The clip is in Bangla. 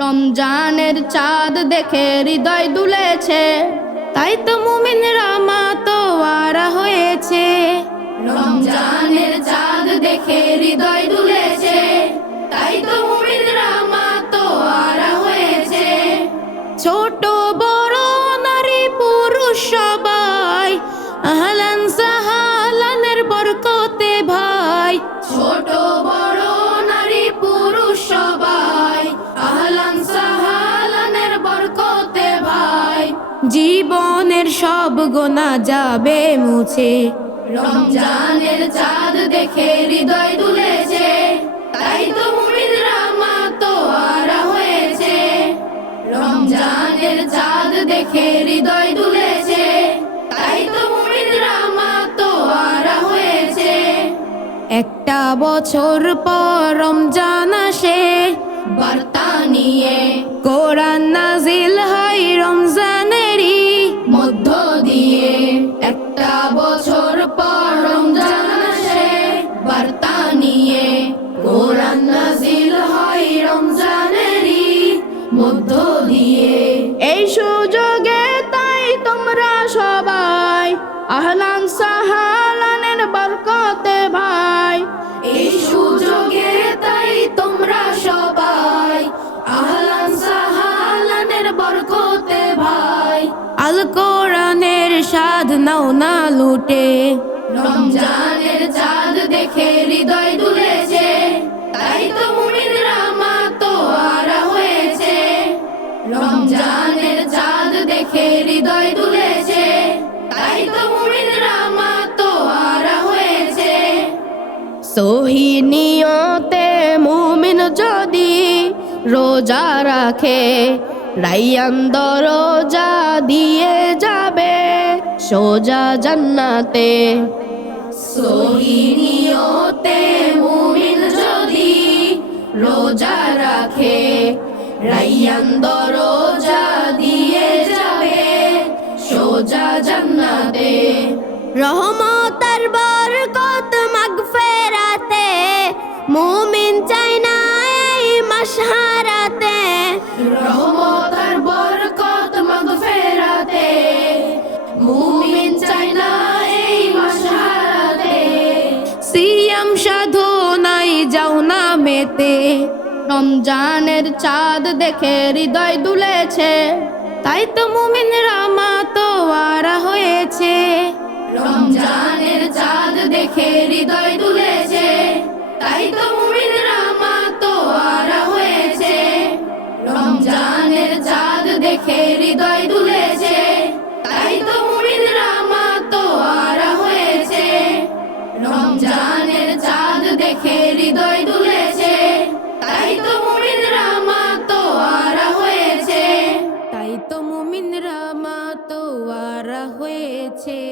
রমজানের চাঁদ দেখে হৃদয় দুলেছে, তাই তো মুমিনরা মাতোয়ারা হয়েছে। রমজানের চাঁদ দেখে হৃদয় দুলেছে, তাই তো মুমিনরা মাতোয়ারা হয়েছে। ছোট বড় নারী পুরুষ সবাই আহলান সাহলানের বরকতে ভাই। ছোট বড় নারী পুরুষ সবাই আহলান সাহলানের বরকতে ভাই। জীবনের সব গোনা যাবে মুছে, রমজানের চাঁদ দেখে হৃদয় দুলেছে, তাই তো মুমিনরা মাতোয়ারা হয়েছে। রমজানের চাঁদ দেখে হৃদয় দুলেছে, তাই তো মুমিনরা মাতোয়ারা হয়েছে। একটা বছর পর রমজান আসে বার্তা নিয়ে, কোরআন নাজিল হয় রমজানেরই মধ্য দিয়ে। একটা বছর পর রমজান আসে বার্তা নিয়ে, কোরআন নাজিল হয় রমজানেরই মধ্য দিয়ে। এই সুযোগে তাই তোমরা সবাই আহলান সাহলানের বরকতে ভাই। এই সুযোগে তাই তোমরা সবাই আহলান সাহলানের বরকতে ভাই। আল কোরআনের স্বাদ নাও না লুটে, রমজানের চাঁদ দেখে হৃদয় দুলেছে, তাই তো মুমিনরা মাতোয়ারা হয়েছে। রমজানের চাঁদ দেখে হৃদয় দুলেছে, তাই তো মুমিনরা মাতোয়ারা হয়েছে। সহি নিয়তে মুমিন যদি রোজা রাখে, রাইয়ান দরজা দিয়ে যাবে সোজা জান্নাতে। সহি নিয়তে মুমিন যদি রোজা রাখে, রাইয়ান দরজা দিয়ে যাবে সোজা জান্নাতে। রহমতের বরকত মাগফিরাতে মুমিন চায় না এই মাস হারাতে। রহমতের বরকত মাগফিরাতে মুমিন চায় না এই মাস হারাতে। সিয়াম সাধনায় যাও না মেতে, রমজানের চাঁদ দেখে হৃদয় দুলেছে, তাই তো মুমিনরা মাতোয়ারা হয়েছে। রমজানের চাঁদ দেখে হৃদয় দুলেছে, তাই তো মুমিনরা মাতোয়ারা হয়েছে। রমজানের চাঁদ দেখে হৃদয় দুলেছে, তাই তো মুমিনরা মাতোয়ারা হয়েছে। রমজানের চাঁদ দেখে হৃদয় দুলেছে, তাই তো মুমিনরা মাতোয়ারা হয়েছে। তাই তো মুমিনরা মাতোয়ারা হয়েছে।